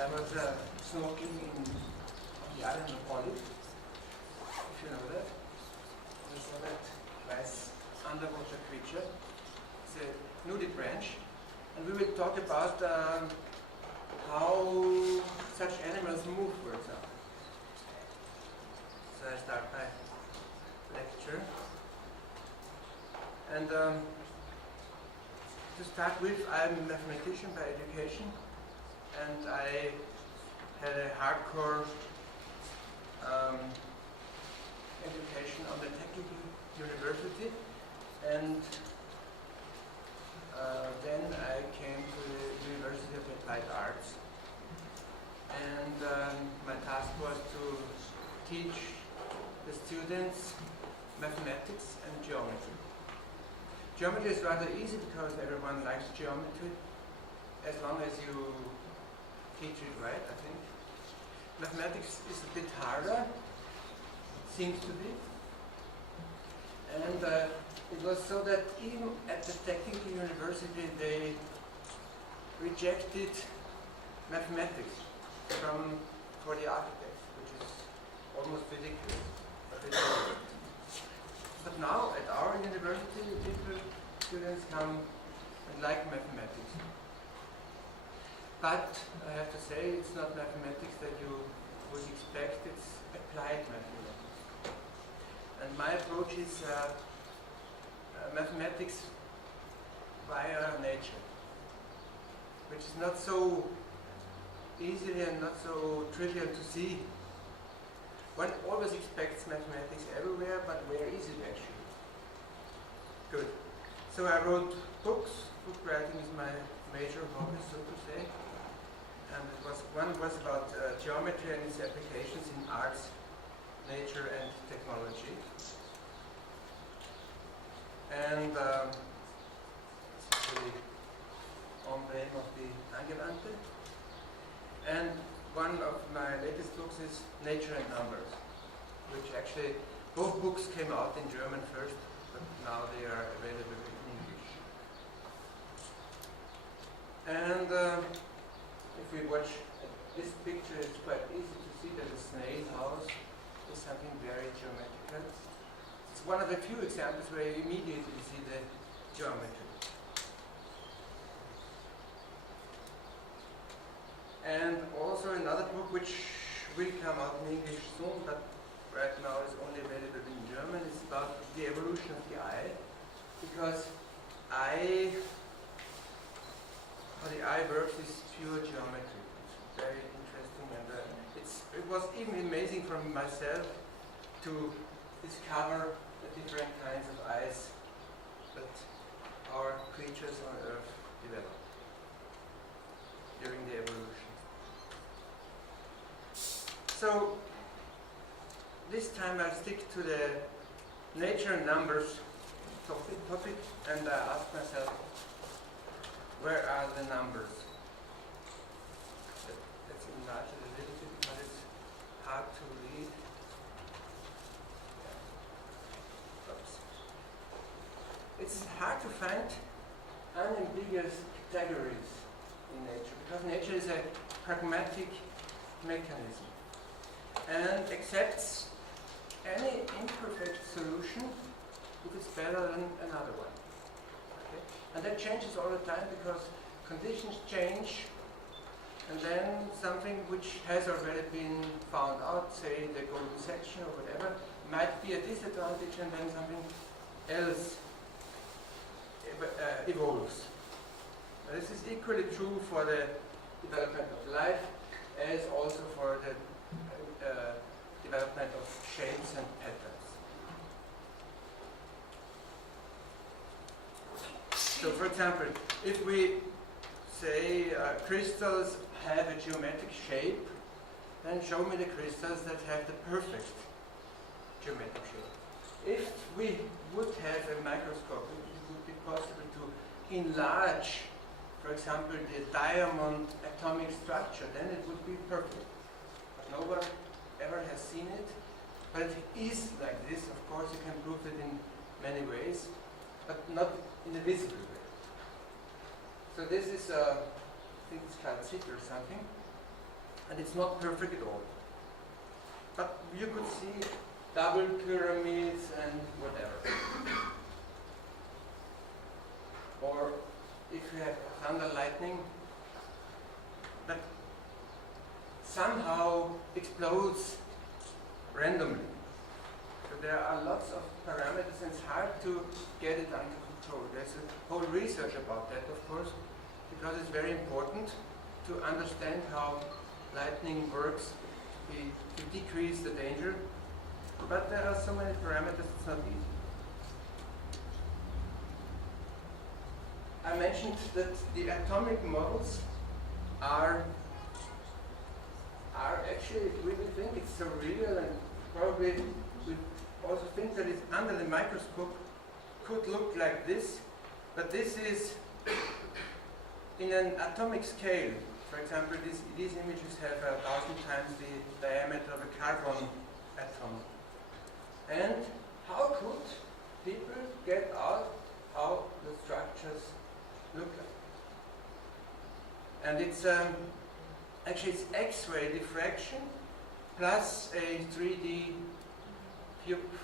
I was snorkeling on the island of Olive, if you know that. I saw that nice underwater creature. It's a nudie branch. And we will talk about how such animals move, for example. So I start my lecture. And to start with, I'm a mathematician by education, and I had a hardcore education on the technical university, and then I came to the University of Applied Arts, and my task was to teach the students mathematics and geometry. Geometry is rather easy because everyone likes geometry, as long as you teach it right, I think. Mathematics is a bit harder, seems to be. And it was so that even at the technical university they rejected mathematics for the architects, which is almost ridiculous. But now at our university, students come and like mathematics. But I have to say, it's not mathematics that you would expect, it's applied mathematics. And my approach is mathematics via nature, which is not so easy and not so trivial to see. One always expects mathematics everywhere, but where is it actually? Good. So I wrote books. Book writing is my major hobby, so to say. And one was about geometry and its applications in arts, nature, and technology. And it's the emblem of the Angewandte. And one of my latest books is Nature and Numbers, which actually, both books came out in German first, but now they are available in English. And if we watch this picture, it's quite easy to see that a snail house is something very geometrical. It's one of the few examples where you immediately see the geometry. And also another book which will come out in English soon, but right now is only available in German, is about the evolution of the eye. Because how the eye works is pure geometry. It's very interesting, and it was even amazing for myself to discover the different kinds of eyes that our creatures on Earth develop during the evolution. So this time I'll stick to the nature and numbers topic, and I ask myself, where are the numbers? Let's enlarge it a little bit because it's hard to read. Yeah. Oops. It's hard to find unambiguous categories in nature because nature is a pragmatic mechanism and accepts any imperfect solution if it's better than another one. Okay? And that changes all the time because conditions change, and then something which has already been found out, say the golden section or whatever, might be a disadvantage, and then something else evolves. Now, this is equally true for the development of life as also for the development of shapes and patterns. So, for example, if we say crystals have a geometric shape, then show me the crystals that have the perfect geometric shape. If we would have a microscope, it would be possible to enlarge, for example, the diamond atomic structure, then it would be perfect. But no one ever has seen it, but it is like this. Of course, you can prove it in many ways, but not in a visible way. So this is, I think it's called zit or something. And it's not perfect at all. But you could see double pyramids and whatever. Or if you have thunder lightning that somehow explodes randomly. So there are lots of parameters and it's hard to get it under control. There's a whole research about that, of course, because it's very important to understand how lightning works to decrease the danger. But there are so many parameters, it's not easy. I mentioned that the atomic models are actually, we think it's so real, and probably we also think that it's under the microscope could look like this, but this is in an atomic scale. For example, these images have 1,000 times the diameter of a carbon atom. And how could people get out how the structures look like? And it's actually it's X-ray diffraction plus a 3D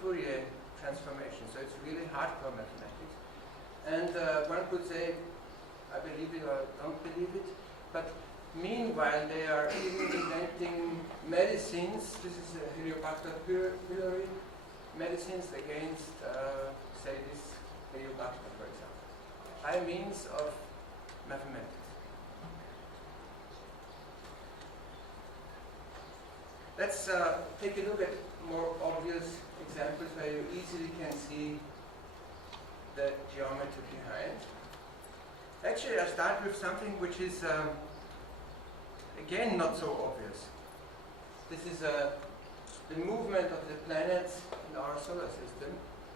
Fourier transformation. So it's really hardcore mathematics. And one could say, I believe it or don't believe it, but meanwhile they are even inventing medicines. This is a Heliobacter pylori, medicines against, say, this Heliobacter, for example, by means of mathematics. Let's take a look at more obvious examples where you easily can see the geometry behind. Actually, I start with something which is, again, not so obvious. This is the movement of the planets in our solar system,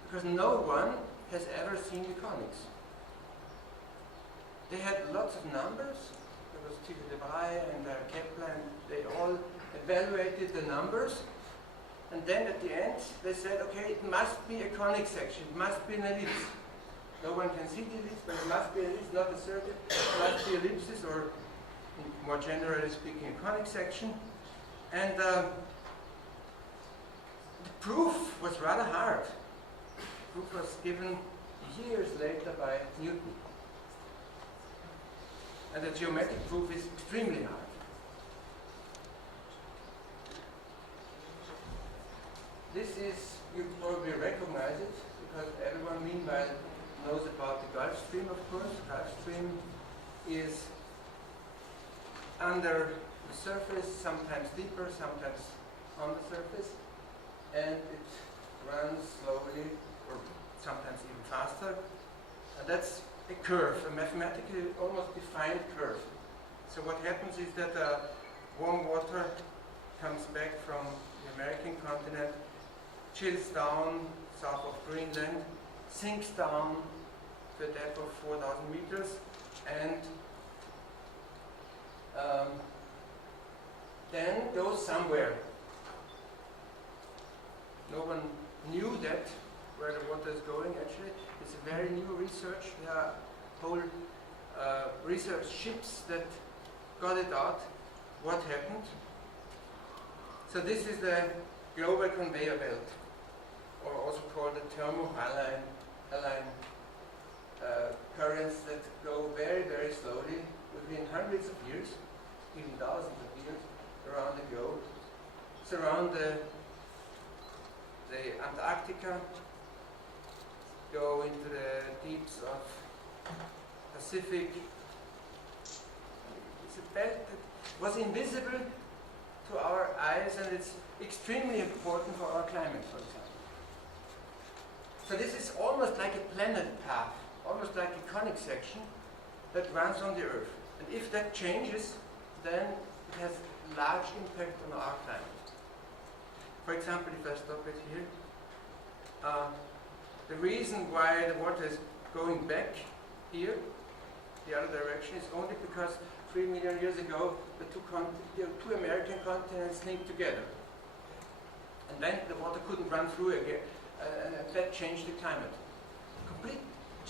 because no one has ever seen the conics. They had lots of numbers. There was Tycho Brahe and Kepler, and they all evaluated the numbers. And then at the end, they said, okay, it must be a conic section. It must be an ellipse. No one can see the ellipse, but it must be an ellipse, not a circle. It must be ellipses, or more generally speaking, a conic section. And the proof was rather hard. The proof was given years later by Newton. And the geometric proof is extremely hard. This is, you probably recognize it, because everyone meanwhile knows about the Gulf Stream, of course. The Gulf Stream is under the surface, sometimes deeper, sometimes on the surface, and it runs slowly, or sometimes even faster. And that's a curve, a mathematically almost defined curve. So what happens is that warm water comes back from the American continent, chills down south of Greenland, sinks down to a depth of 4,000 meters, and then goes somewhere. No one knew that, where the water is going actually. It's a very new research. There are whole research ships that got it out, what happened. So this is the global conveyor belt, or also called the thermohaline currents that go very, very slowly within hundreds of years, even thousands of years, around the globe, surround the Antarctica, go into the deeps of Pacific. It's a belt that was invisible to our eyes, and it's extremely important for our climate, for example. So this is almost like a planet path, almost like a conic section that runs on the Earth. And if that changes, then it has large impact on our climate. For example, if I stop it here, the reason why the water is going back here, the other direction, is only because 3 million years ago the two American continents linked together. And then the water couldn't run through again. And that changed the climate. Complete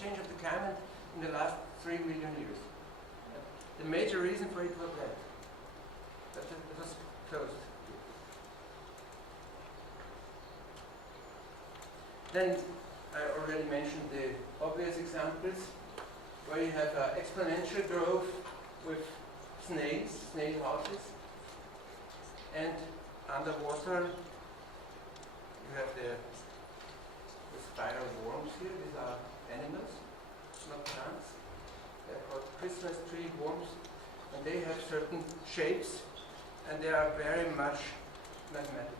change of the climate in the last 3 million years. The major reason for it was that. That was closed. Then I already mentioned the obvious examples where you have exponential growth with snails, snail houses, and underwater you have the spiral worms here. These are animals, not plants. They're called Christmas tree worms, and they have certain shapes, and they are very much mathematical.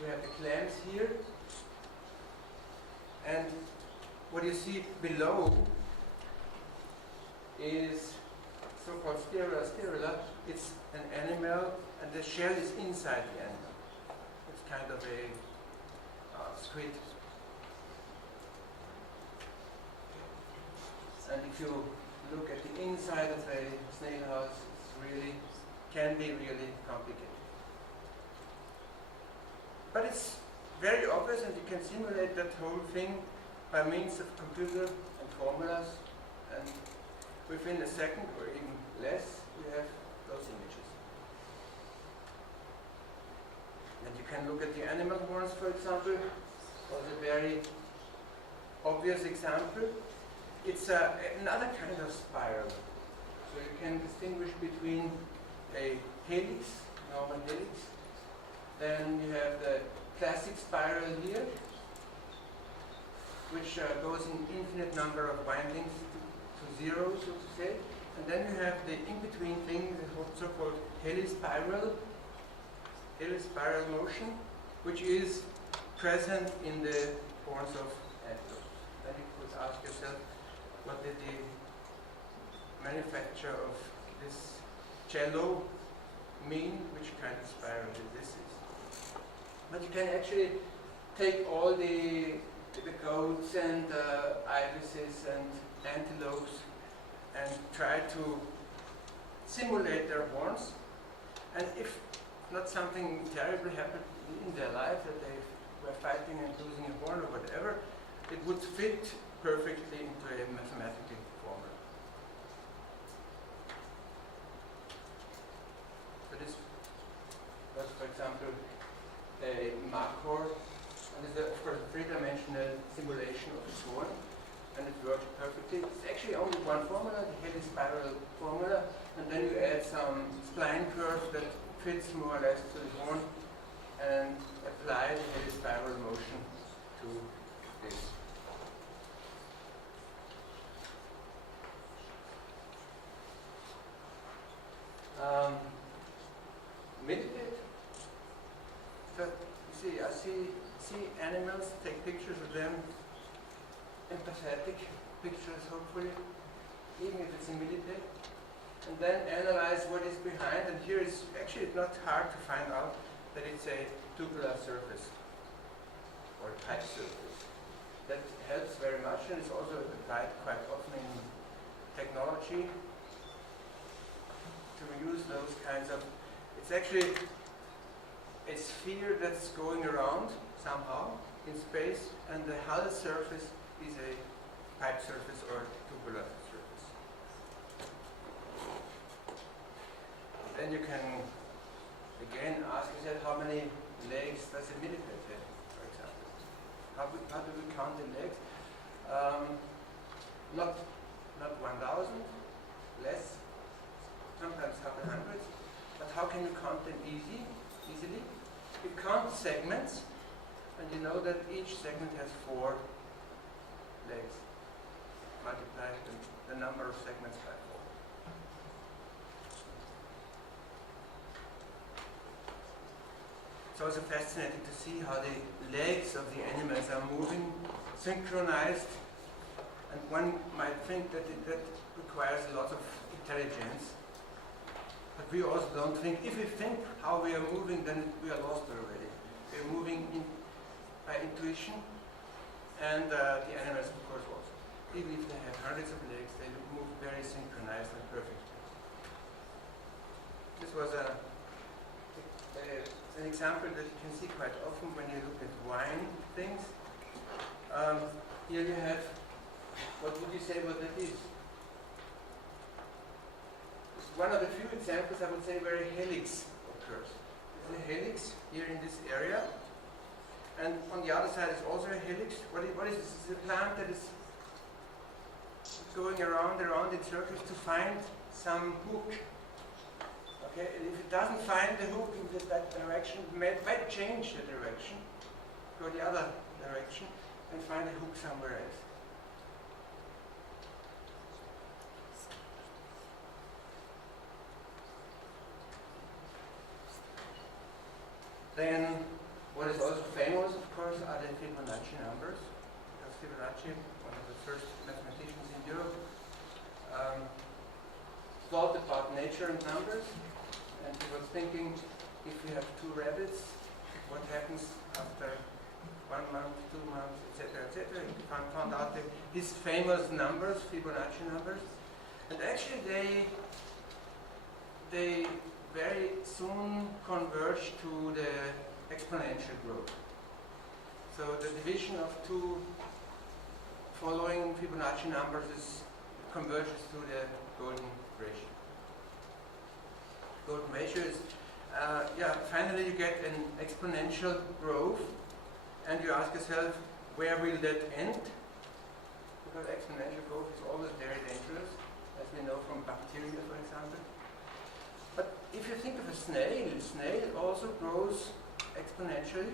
You have the clams here, and what you see below is so-called spirula. It's an animal, and the shell is inside the animal. It's kind of a squid. And if you look at the inside of a snail house, can be really complicated. But it's very obvious, and you can simulate that whole thing by means of computer and formulas, and within a second or even less, you have those images. And you can look at the animal horns, for example, was a very obvious example. It's another kind of spiral. So you can distinguish between a helix, normal helix, then you have the classic spiral here, which goes in infinite number of windings to zero, so to say. And then you have the in-between thing, the so-called helispiral motion, which is present in the horns of antelopes. Then you could ask yourself, what did the manufacturer of this cello mean? Which kind of spiral this is? But you can actually take all the goats and ibises and antelopes and try to simulate their horns. And if not something terrible happened in their life, that they were fighting and losing a horn or whatever, it would fit perfectly into a mathematical formula. So this was, for example, a Makor, and this is of course a three-dimensional simulation of a horn, and it works perfectly. It's actually only one formula, the helispiral formula, and then you add some spline curves that fits more or less to the horn and apply the helispiral motion to this. Meditate. So you see, I see animals, take pictures of them, empathetic pictures hopefully, even if it's in meditate, and then analyze what is behind. And here is actually not hard to find out that it's a tubular surface or a pipe surface. That helps very much, and it's also applied quite often in technology to use those kinds of. It's actually a sphere that's going around somehow in space, and the hull surface is a pipe surface or tubular surface. Then you can again ask yourself, how many legs does a millipede have, for example? How do we count the legs? Not 1,000, less, sometimes a couple hundreds. But how can you count them easily? You count segments, and you know that each segment has 4 legs. Multiply the number of segments by 4. It's also fascinating to see how the legs of the animals are moving, synchronized, and one might think that that requires a lot of intelligence. But we also don't think, if we think how we are moving, then we are lost already. We are moving by intuition, and the animals, of course, also. Even if they have hundreds of legs, they move very synchronized and perfect. This was an example that you can see quite often when you look at wine things. Here you have, what would you say what that is? One of the few examples I would say where a helix curves. There's a helix here in this area, and on the other side is also a helix. What is this? It's a plant that is going around in circles to find some hook. Okay, and if it doesn't find the hook in that direction, it might change the direction, go the other direction, and find a hook somewhere else. Then, what is also famous, of course, are the Fibonacci numbers. Because Fibonacci, one of the first mathematicians in Europe, thought about nature and numbers, and he was thinking, if we have two rabbits, what happens after 1 month, 2 months, etc., etc. He found out his famous numbers, Fibonacci numbers, and actually they very soon converge to the exponential growth. So the division of two following Fibonacci numbers converges to the golden ratio. Golden ratio is, finally you get an exponential growth, and you ask yourself, where will that end? Because exponential growth is always very dangerous, as we know from bacteria, for example. But if you think of a snail also grows exponentially,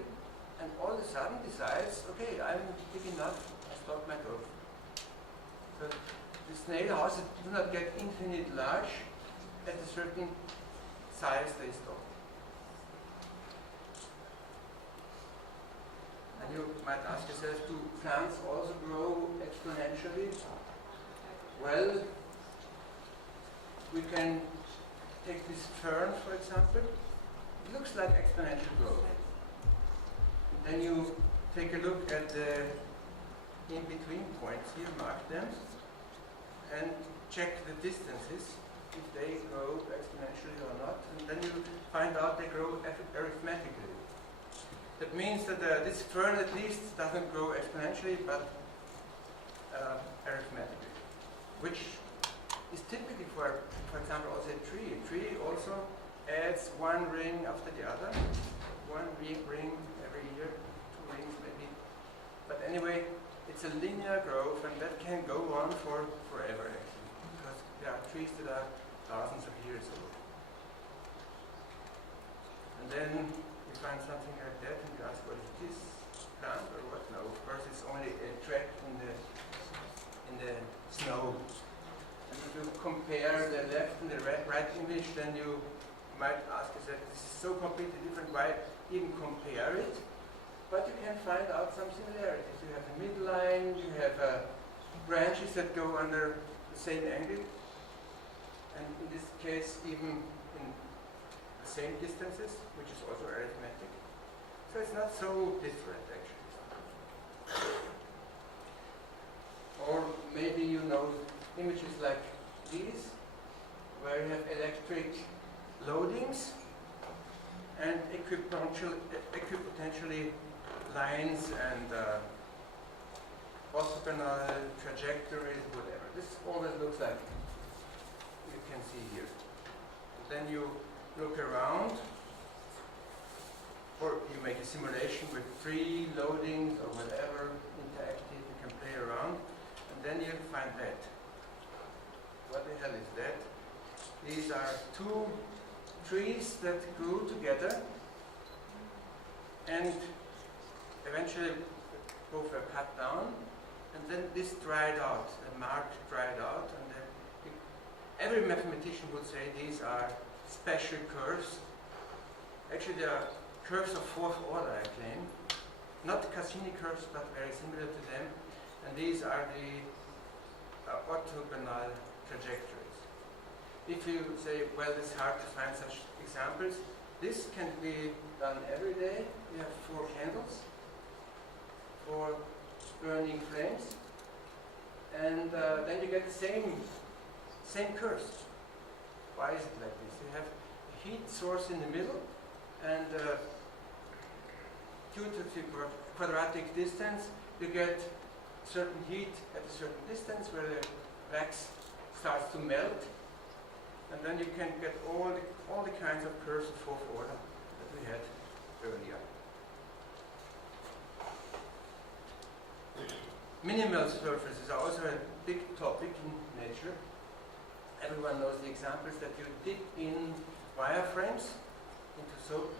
and all of a sudden decides, okay, I'm big enough, I stop my growth. So the snail houses do not get infinite large, at a certain size they stop. And you might ask yourself, do plants also grow exponentially? Well, we can take this fern, for example. It looks like exponential growth. Then you take a look at the in-between points here, mark them, and check the distances, if they grow exponentially or not. And then you find out they grow arithmetically. That means that this fern at least doesn't grow exponentially, but arithmetically, which is typically for example, also a tree. A tree also adds one ring after the other, one ring every year, 2 rings maybe. But anyway, it's a linear growth, and that can go on for forever actually, because there are trees that are thousands of years old. And then you find something like that, and you ask, what is this plant or what? No, of course it's only a track in the snow. And if you compare the left and the right image, then you might ask yourself, this is so completely different, why even compare it? But you can find out some similarities. You have a midline, you have branches that go under the same angle, and in this case even in the same distances, which is also arithmetic. So it's not so different actually. Or maybe you know images like these, where you have electric loadings and equipotentially lines and orthogonal trajectories, whatever. This always looks like you can see here. And then you look around, or you make a simulation with 3 loadings or whatever, interactive, you can play around, and then you find that. What the hell is that? These are 2 trees that grew together, and eventually both were cut down, and then this dried out, the mark dried out, and then every mathematician would say these are special curves. Actually, they are curves of 4th order, I claim. Not Cassini curves, but very similar to them. And these are the orthogonal trajectories. If you say, well, it's hard to find such examples, this can be done every day. You have 4 candles, 4 burning flames, and then you get the same curves. Why is it like this? You have a heat source in the middle, and due to the quadratic distance, you get certain heat at a certain distance where the wax starts to melt, And then you can get all the kinds of curves of fourth order that we had earlier. Minimal surfaces are also a big topic in nature. Everyone knows the examples that you dip in wireframes into soap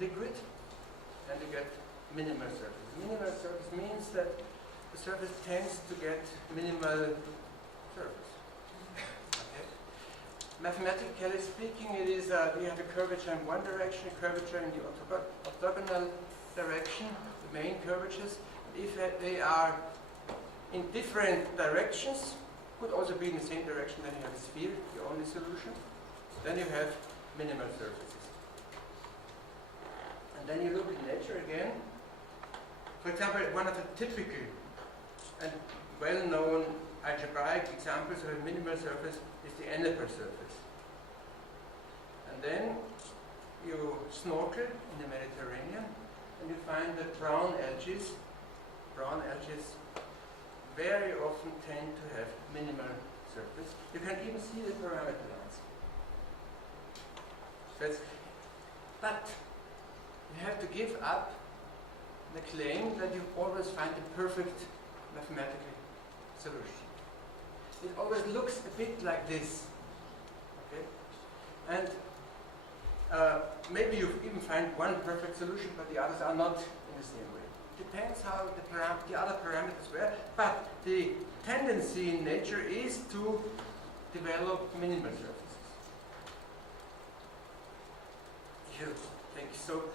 liquid and you get minimal surface. Minimal surface means that the surface tends to get minimal surface. Okay. Mathematically speaking, it is we have a curvature in one direction, a curvature in the orthogonal direction, the main curvatures. If they are in different directions, could also be in the same direction, then you have a sphere, the only solution. Then you have minimal surfaces. And then you look in nature again. For example, one of the typical and well-known algebraic examples of a minimal surface is the Enneper surface. And then you snorkel in the Mediterranean and you find that brown algae very often tend to have minimal surface. You can even see the parameter lines. But you have to give up the claim that you always find the perfect mathematical solution. It always looks a bit like this. Okay? And maybe you even find one perfect solution, but the others are not in the same way. Depends how the other parameters were, but the tendency in nature is to develop minimal surfaces. You take soap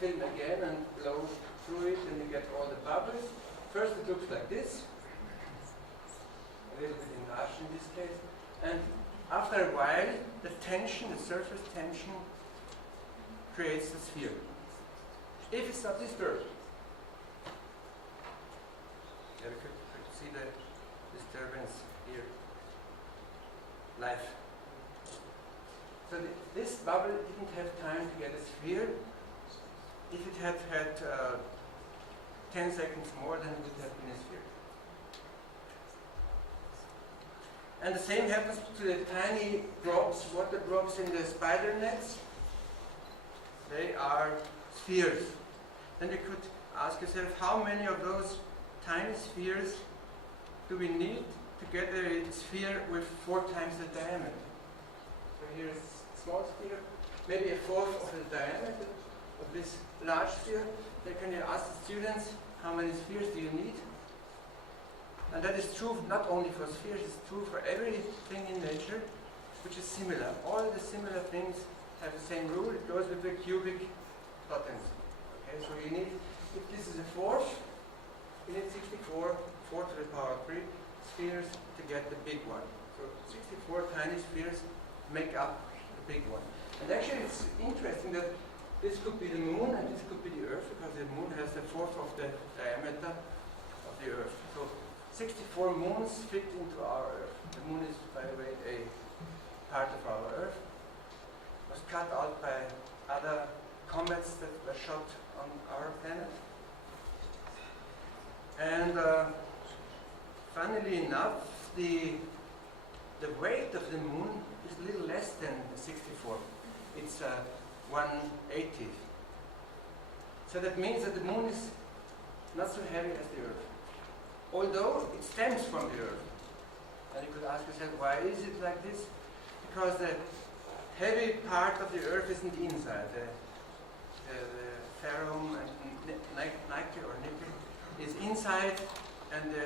film again and blow through it and you get all the bubbles. First it looks like this, a little bit enlarged in this case, and after a while the tension, the surface tension, creates the sphere. If it's not disturbed. Yeah, we could see the disturbance here. Live. So this bubble didn't have time to get a sphere. If it had had 10 seconds more, then it would have been a sphere. And the same happens to the tiny drops, water drops in the spider nets. They are spheres. Then you could ask yourself, how many of those tiny spheres do we need to get a sphere with 4 times the diameter? So here is a small sphere, maybe a fourth of the diameter of this large sphere. Then can you ask the students, how many spheres do you need? And that is true not only for spheres, it's true for everything in nature which is similar. All the similar things have the same rule. It goes with the cubic potency. Okay, so you need, if this is a fourth, you need 64, 4 to the power 3 spheres to get the big one. So 64 tiny spheres make up the big one. And actually it's interesting that this could be the moon and this could be the Earth, because the moon has the fourth of the diameter of the Earth. So 64 moons fit into our Earth. The moon is, by the way, a part of our Earth. It was cut out by other comets that were shot on our planet. And funnily enough, the weight of the moon is a little less than 64. It's 1/80. So that means that the moon is not so heavy as the Earth, although it stems from the Earth. And you could ask yourself, why is it like this? Because the heavy part of the Earth isn't inside. The ferrum and nickel or nickel is inside, and the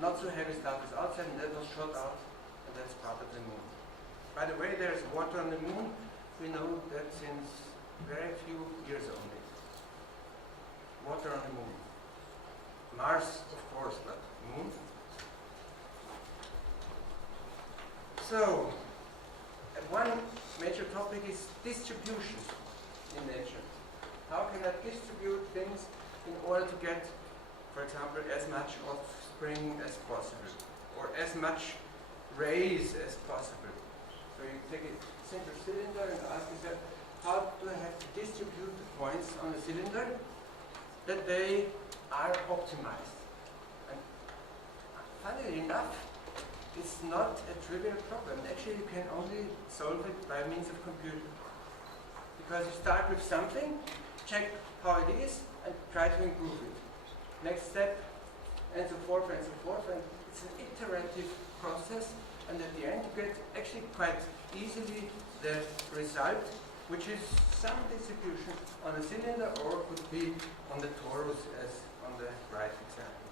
not so heavy stuff is outside, and that was shot out, and that's part of the moon. By the way, there is water on the moon. We know that since very few years only. Water on the moon. Mars, of course, but moon. So, one major topic is distribution in nature. How can I distribute things in order to get, for example, as much offspring as possible, or as much rays as possible? So you take a simple cylinder and ask yourself, how do I have to distribute the points on the cylinder that they are optimized? And funnily enough, it's not a trivial problem. Actually, you can only solve it by means of computer. Because you start with something, check how it is, and try to improve it. Next step, and so forth, and so forth. And it's an iterative process, and at the end you get actually quite easily the result, which is some distribution on a cylinder, or could be on the torus as on the right example.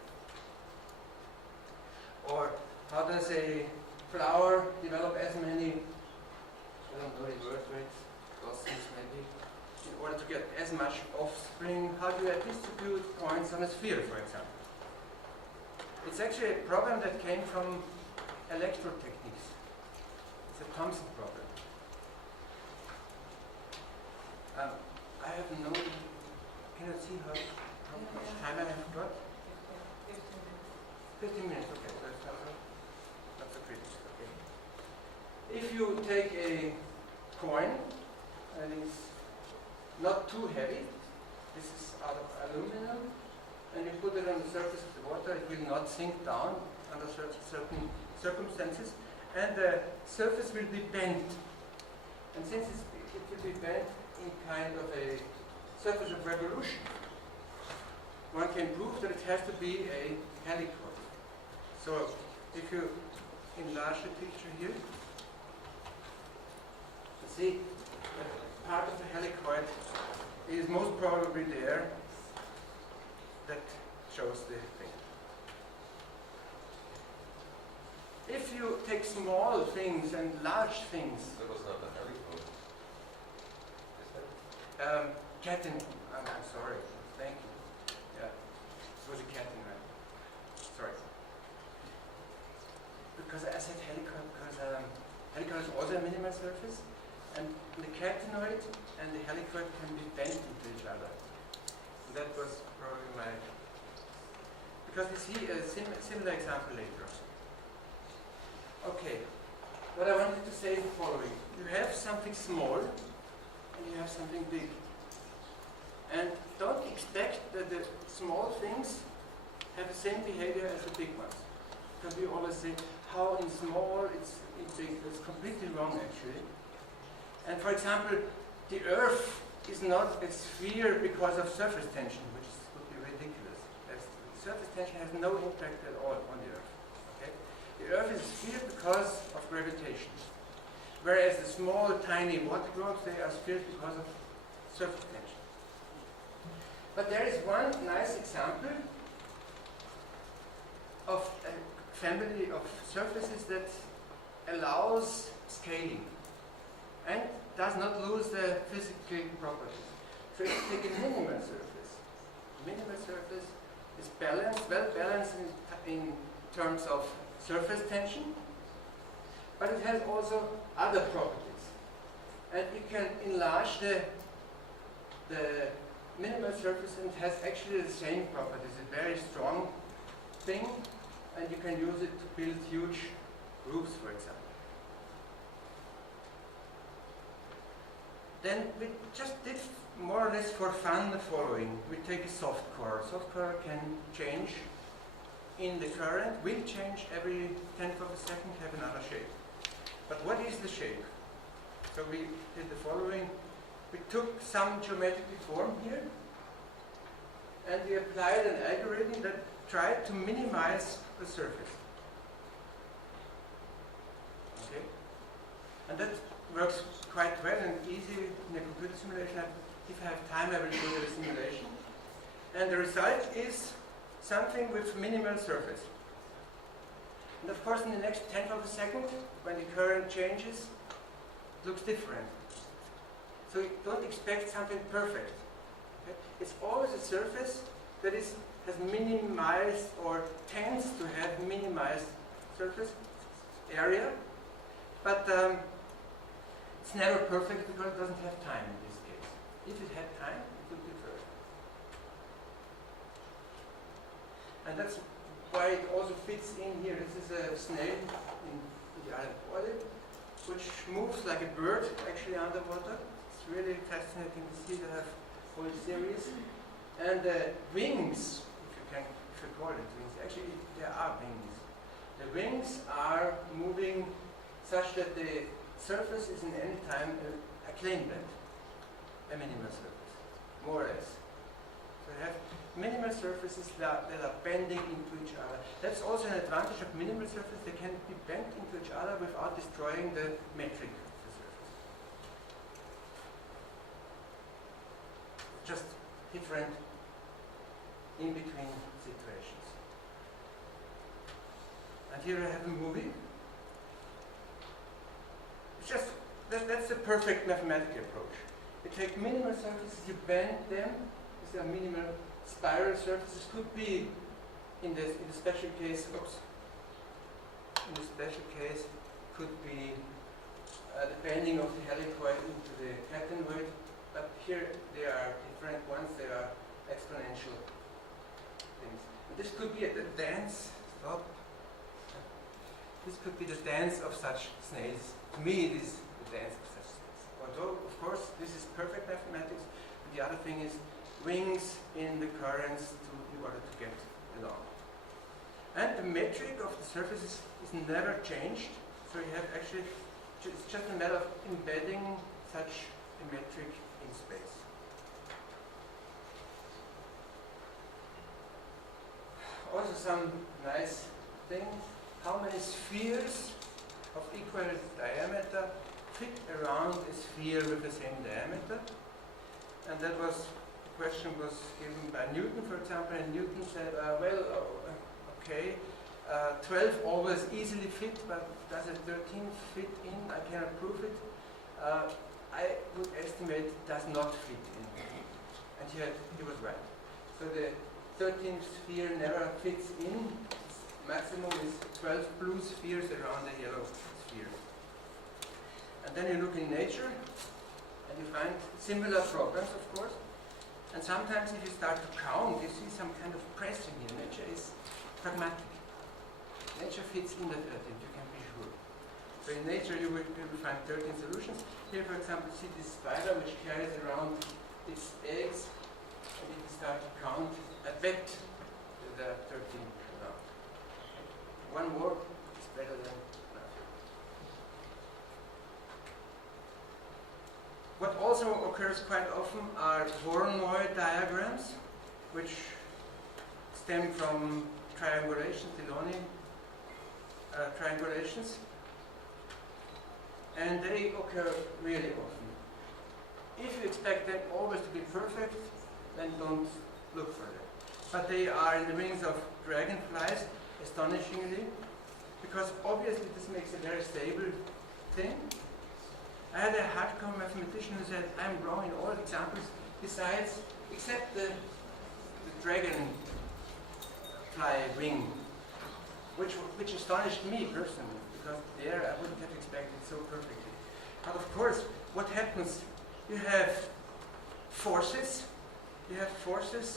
Or how does a flower develop as many, I don't know the word rates, blossoms maybe, in order to get as much offspring? How do I distribute points on a sphere, for example? It's actually a problem that came from electrotechniques. It's a Thomson problem. I have no, can you see how much time I have got? 15 minutes, okay, so it's not so critical, okay. If you take a coin, and it's not too heavy, this is out of aluminum, and you put it on the surface of the water, it will not sink down under certain circumstances, and the surface will be bent. And since it will be bent in kind of a surface of revolution, one can prove that it has to be a helicoid. So if you enlarge the picture here, you see that part of the helicoid is most probably there. That shows the thing. If you take small things and large things, that was not a helicoid. catenary. I'm sorry. Thank you. Yeah, it was a catenary. Sorry. Because I said helicoid because helicoid is also a minimal surface, and the catenoid and the helicoid can be bent into each other. That was probably my... Because we see a similar example later. Okay, what I wanted to say is the following. You have something small and you have something big. And don't expect that the small things have the same behavior as the big ones. Because we always say, how in small it's in big. That's completely wrong actually. And for example, the Earth is not a sphere because of surface tension, which would be ridiculous. Surface tension has no impact at all on the Earth. Okay? The Earth is a sphere because of gravitation. Whereas the small, tiny water drops, they are spheres because of surface tension. But there is one nice example of a family of surfaces that allows scaling and does not lose the physical properties. So if you take a minimal surface is balanced, well balanced in terms of surface tension, but it has also other properties. And you can enlarge the minimal surface, and it has actually the same properties, a very strong thing, and you can use it to build huge roofs, for example. Then we just did more or less for fun the following. We take a soft core. Soft core can change in the current, will change every 10th of a second, have another shape. But what is the shape? So we did the following. We took some geometric form here, and we applied an algorithm that tried to minimize the surface. Okay? And that works quite well and easy in a computer simulation. If I have time, I will show you the simulation. And the result is something with minimal surface. And of course, in the next 10th of a second, when the current changes, it looks different. So you don't expect something perfect. Okay? It's always a surface that has minimized or tends to have minimized surface area, but it's never perfect because it doesn't have time in this case. If it had time, it would be perfect. And that's why it also fits in here. This is a snail in the island Orlip, which moves like a bird actually underwater. It's really fascinating to see. They have whole series. And the wings, if you call it wings, actually there are wings, The wings are moving such that the surface is in any time a plane bend, a minimal surface, more or less. So you have minimal surfaces that are bending into each other. That's also an advantage of minimal surfaces. They can be bent into each other without destroying the metric of the surface. Just different in-between situations. And here I have a movie. It's just, that's the perfect mathematical approach. You take minimal surfaces, you bend them. These are minimal spiral surfaces. Could be, in the special case, in the special case, could be the bending of the helicoid into the catenoid. But here they are different ones. They are exponential things. And this could be the dance. Stop. This could be the dance of such snails. To me, it is the dance of such snails. Although, of course, this is perfect mathematics. But the other thing is wings in the currents in order to get along. And the metric of the surfaces is never changed. So you have actually, it's just a matter of embedding such a metric in space. Also some nice things. How many spheres of equal diameter fit around a sphere with the same diameter? And that was, the question was given by Newton, for example, and Newton said, okay, 12 always easily fit, but does a 13 fit in? I cannot prove it. I would estimate it does not fit in. And he was right. So the 13th sphere never fits in. Maximum is 12 blue spheres around a yellow sphere. And then you look in nature, and you find similar problems, of course. And sometimes if you start to count, you see some kind of pressing here. Nature is pragmatic. Nature fits in the 13th, you can be sure. So in nature you will find 13 solutions. Here, for example, see this spider which carries around its eggs, and if you start to count, I bet there are 13 around. One more is better than nothing. What also occurs quite often are Voronoi diagrams, which stem from triangulations, Delaunay triangulations, and they occur really often. If you expect them always to be perfect, then don't look for them. But they are in the wings of dragonflies, astonishingly, because obviously this makes a very stable thing. I had a hardcore mathematician who said, I'm wrong in all examples except the dragonfly wing, which astonished me personally, because there I wouldn't have expected so perfectly. But of course, what happens, you have forces,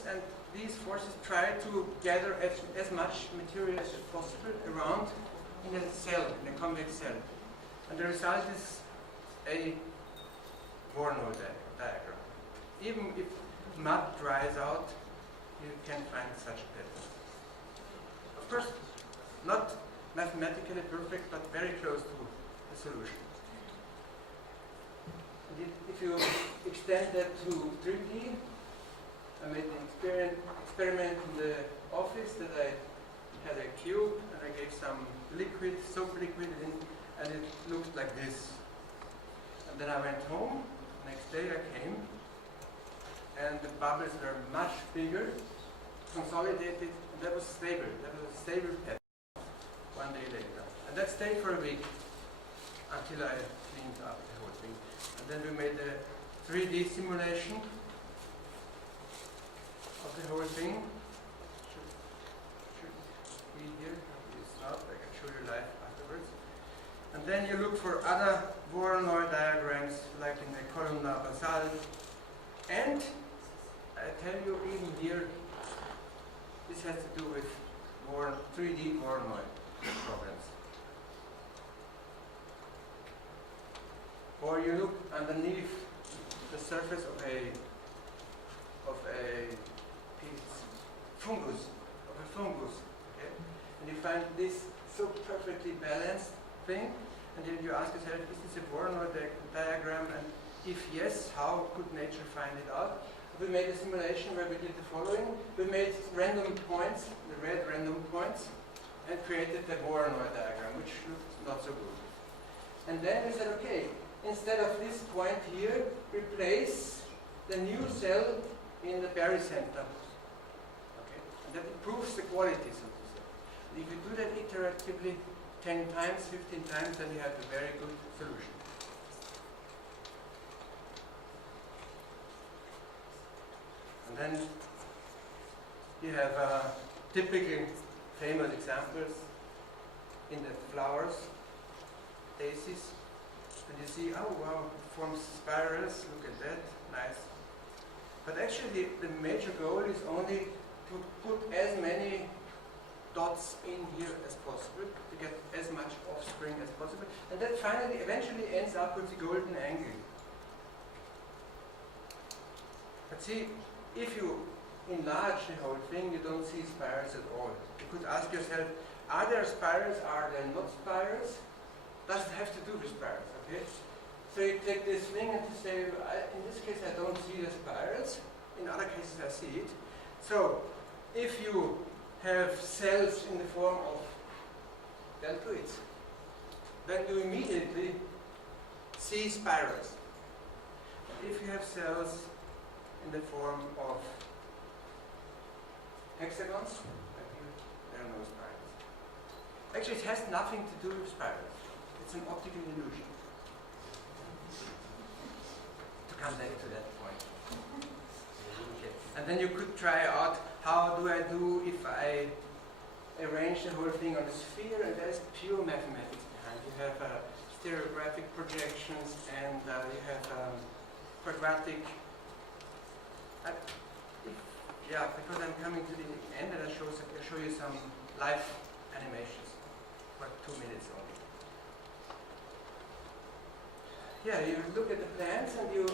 and these forces try to gather as much material as possible around in a cell, in a convex cell. And the result is a Voronoi diagram. Even if mud dries out, you can find such patterns. Of course, not mathematically perfect, but very close to the solution. And if you extend that to 3D, I made an experiment in the office that I had a cube and I gave some liquid, soap liquid in, and it looked like this. And then I went home, next day I came, and the bubbles were much bigger, consolidated, and that was stable. That was a stable pattern 1 day later. And that stayed for a week until I cleaned up the whole thing. And then we made a 3D simulation of the whole thing. Should be here. It's not. I can show you live afterwards. And then you look for other Voronoi diagrams, like in the columnar basalt. And I tell you, even here, this has to do with 3D Voronoi problems. Or you look underneath the surface of a fungus, okay? And you find this so perfectly balanced thing. And then you ask yourself, is this a Voronoi diagram? And if yes, how could nature find it out? We made a simulation where we did the following. We made random points, the red random points, and created the Voronoi diagram, which looked not so good. And then we said, okay, instead of this point here, replace the new cell in the barycenter. Okay, and that improves the quality, so to say. And if you do that iteratively 10 times, 15 times, then you have a very good solution. And then you have typically famous examples in the flowers, daisies. And you see, oh wow, it forms spirals, look at that, nice. But actually the major goal is only to put as many dots in here as possible, to get as much offspring as possible. And that finally, eventually ends up with the golden angle. But see, if you enlarge the whole thing, you don't see spirals at all. You could ask yourself, are there spirals, are there not spirals? Does it have to do with spirals, okay? So you take this thing and you say, in this case I don't see the spirals, in other cases I see it. So, if you have cells in the form of deltoids, then you immediately see spirals. If you have cells in the form of hexagons, there are no spirals. Actually, it has nothing to do with spirals. It's an optical illusion. To come back to that point. Okay. And then you could try out, how do I do if I arrange the whole thing on a sphere, and there's pure mathematics behind. You have stereographic projections, and you have quadratic. Yeah, because I'm coming to the end, and I'll show you some live animations for 2 minutes only. Yeah, you look at the plants and you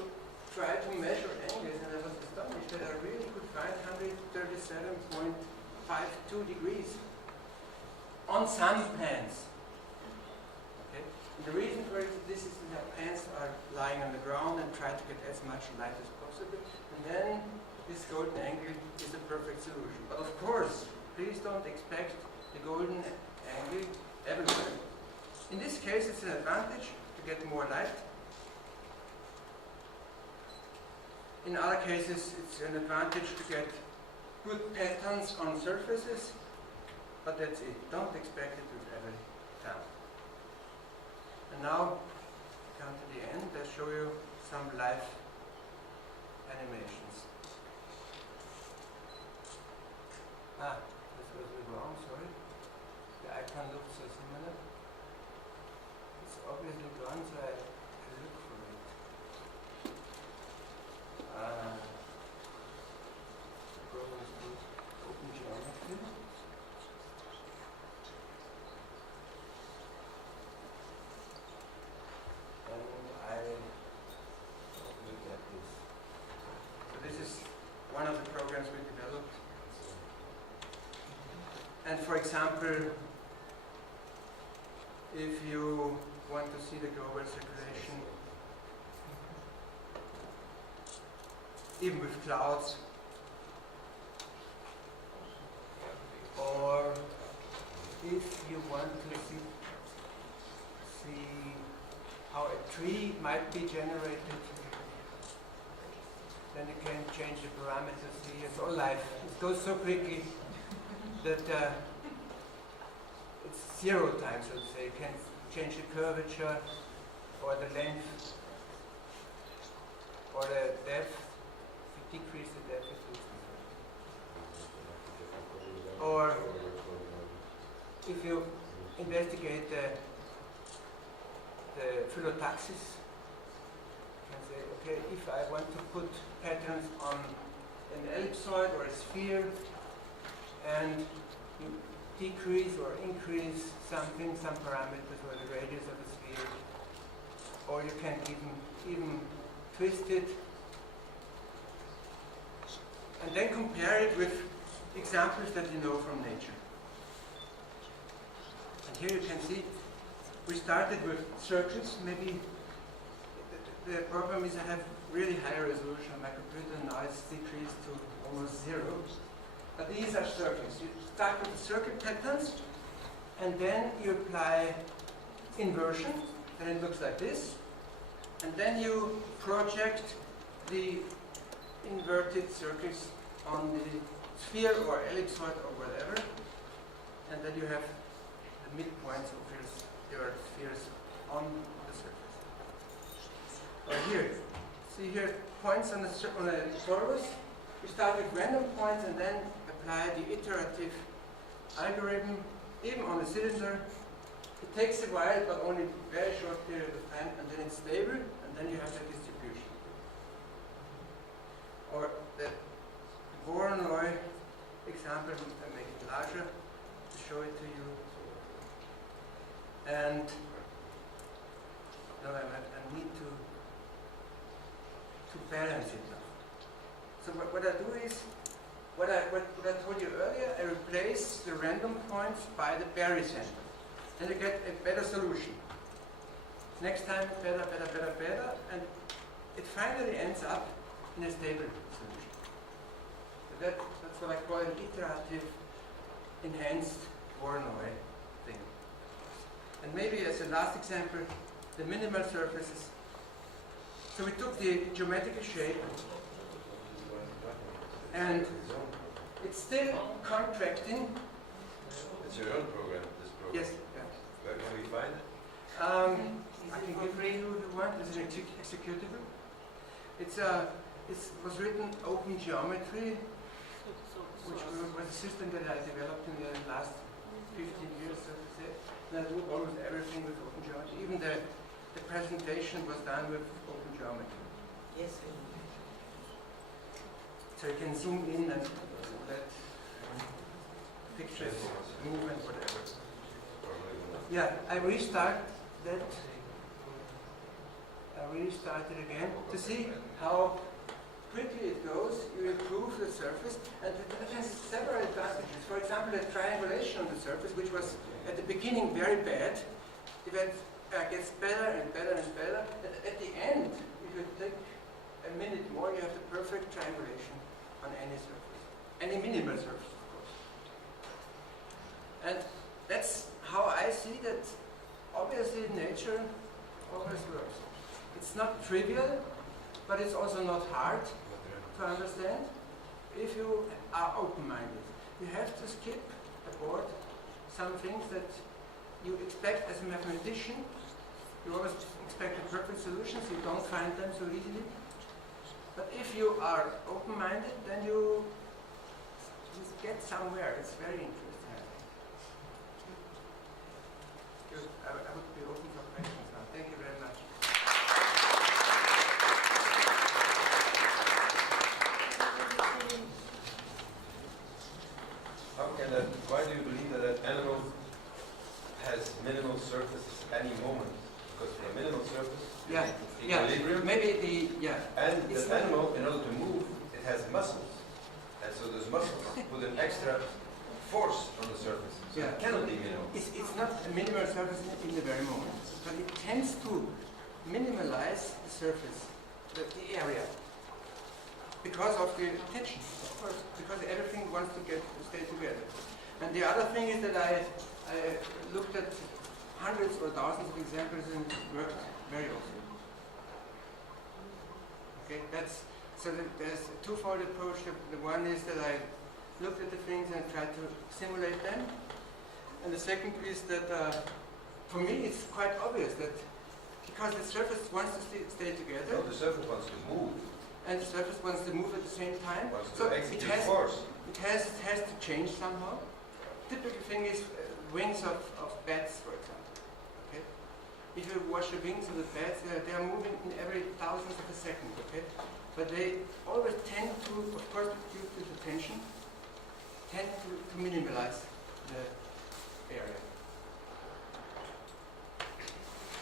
try to measure angles, and I was astonished that I really could find 137.52 degrees on some plants. Okay? And the reason for this is that plants are lying on the ground and try to get as much light as possible, and then this golden angle is the perfect solution. But of course, please don't expect the golden angle everywhere. In this case, it's an advantage to get more light. In other cases, it's an advantage to get good patterns on surfaces, but that's it. Don't expect it with every time. And now, come to the end, I'll show you some live animations. This was wrong, sorry. The icon looks so similar. It's obviously gone, so I look for it. The program is called Open Geometry. And I look at this. So this is one of the programs we developed. And for example, if you want to see the global circulation, even with clouds, or if you want to see how a tree might be generated, then you can change the parameters here. It's all live. It goes so quickly that it's 0 times, so to say. You can change the curvature, or the length, or the depth. If you decrease the depth, it looks different. Or if you investigate the phyllotaxis, you can say, okay, if I want to put patterns on an ellipsoid or a sphere, and you decrease or increase something, some parameters, or the radius of the sphere, or you can even twist it, and then compare it with examples that you know from nature. And here you can see we started with circles. Maybe the problem is I have really high resolution on my computer. Now it's decreased to almost 0. But these are circles. You start with the circle patterns, and then you apply inversion, and it looks like this. And then you project the inverted circles on the sphere or ellipsoid or whatever, and then you have the midpoints of your spheres on the surface. Or here, see here, points on a torus. You start with random points and then apply the iterative algorithm, even on a cylinder. It takes a while, but only a very short period of time, and then it's stable, and then you have the distribution. Or the Voronoi example, I make it larger to show it to you. And now I need to balance it now. So what I do is, what I told you earlier, I replace the random points by the Berry center. Then you get a better solution. Next time, better, and it finally ends up in a stable solution. So that's what I call an iterative, enhanced Voronoi thing. And maybe as a last example, the minimal surfaces. So we took the geometrical shape, and it's still contracting. It's your own program, this program? Yes. Yeah. Where can we find it? I can give you the one. It's an executable. It was written Open Geometry, which was a system that I developed in the last 15 years, so to say. And I do almost everything with Open Geometry. Even the presentation was done with Open Geometry. Yes. So you can zoom in and let pictures move and whatever. Yeah, I restarted again to see how quickly it goes. You improve the surface, and it has several advantages. For example, the triangulation on the surface, which was at the beginning very bad, gets better and better and better. At the end, if you take a minute more, you have the perfect triangulation on any surface, any minimal surface, of course. And that's how I see that. Obviously, nature always works. It's not trivial, but it's also not hard to understand if you are open-minded. You have to skip aboard some things that you expect as a mathematician. You always expect the perfect solutions. You don't find them so easily. But if you are open-minded, then you get somewhere. It's very interesting. Good. I would be open for questions now. Thank you very much. Why do you believe that an animal has minimal surfaces at any moment? Because for a minimal surface, equilibrium. Maybe and the animal, in order to move, it has muscles. And so those muscles put an extra force on the surface. So it cannot be minimal. It's not a minimal surface in the very moment, but it tends to minimalize the surface, the area, because of the tension, of course, because everything wants to stay together. And the other thing is that I looked at hundreds or thousands of examples and it worked very often. Okay, there's a twofold approach. The one is that I looked at the things and tried to simulate them. And the second is that for me it's quite obvious that because the surface wants to stay together. No, the surface wants to move. And the surface wants to move at the same time. So it has to change somehow. Typical thing is wings of bats, for example. Okay, if you watch the wings of the bats, they are moving in every thousandth of a second. Okay, but they always tend to, of course, due to the tension, tend to minimalize the area.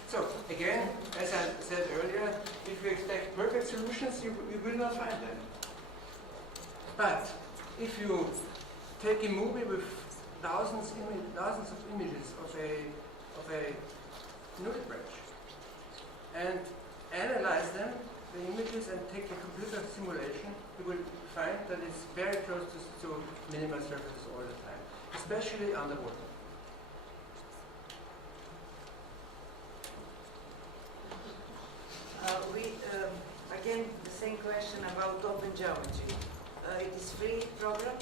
So again, as I said earlier, if you expect perfect solutions, you will not find them. But if you take a movie with thousands of images of a unit branch and analyze them, the images, and take a computer simulation, you will find that it's very close to minimal surfaces all the time, especially underwater. Again, the same question about open geometry. It is free program?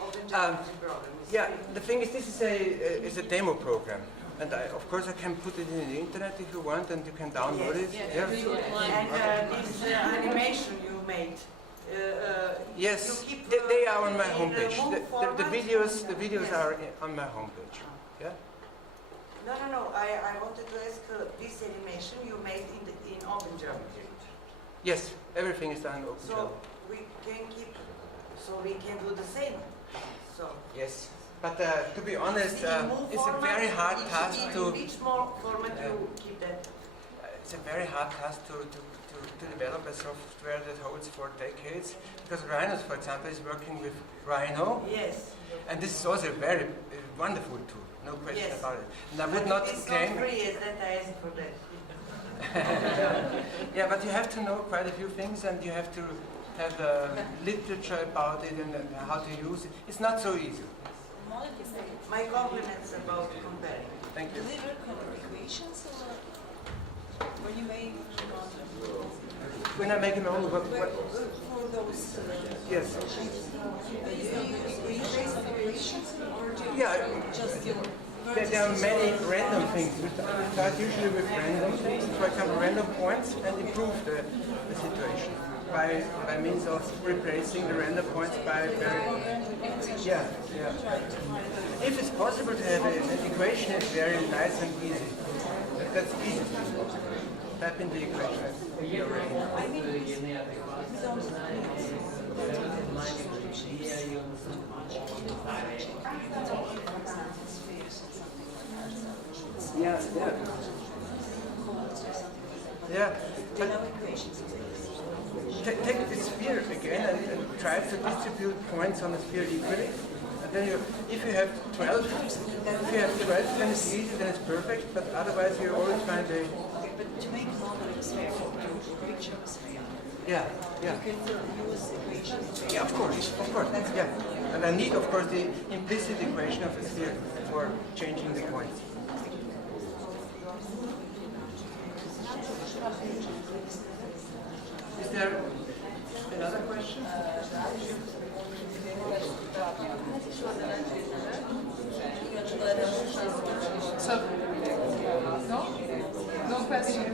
Open geometry program is Yeah, free. the thing is, this is a demo program. And of course I can put it in the internet if you want, and you can download it. Yes. Yeah. And this animation you made, Yes, you keep, they are on my in homepage. move The videos Yes. are on my homepage. Yeah. No. I wanted to ask this animation you made in open geometry. Yes, everything is done in open So geometry. we can do the same. So Yes, but to be honest, in move it's a format, very hard task in to. which more format you keep that? It's a very hard task to develop a software that holds for decades, because Rhinos, for example, is working with Rhino, Yes. and this is also a very wonderful tool, no question Yes. about it. And I would not It's claim. not free, is that I asked for that. Yeah, but you have to know quite a few things, and you have to have literature about it and how to use it. It's not so easy. My compliments about comparing. Thank you. Deliver equations when you make When I make an own, for those yes, equations or do you yeah. just your There are many random things. We start usually with random things, for example, random points, and improve the situation by means of replacing the random points by very. Yeah. If it's possible to have an equation, it's very nice and easy. That's easy. Type in the equation. I mean, Yeah. But take the sphere again and try to distribute points on the sphere equally. And then if you have 12, then it's easy, then it's perfect. But otherwise, you always find a. but to make a model of a sphere, you picture a sphere. Yeah. You can use equations. Yeah, of course. Yeah. And I need, of course, the implicit equation of a sphere for changing the points. Is there another question? So, no question.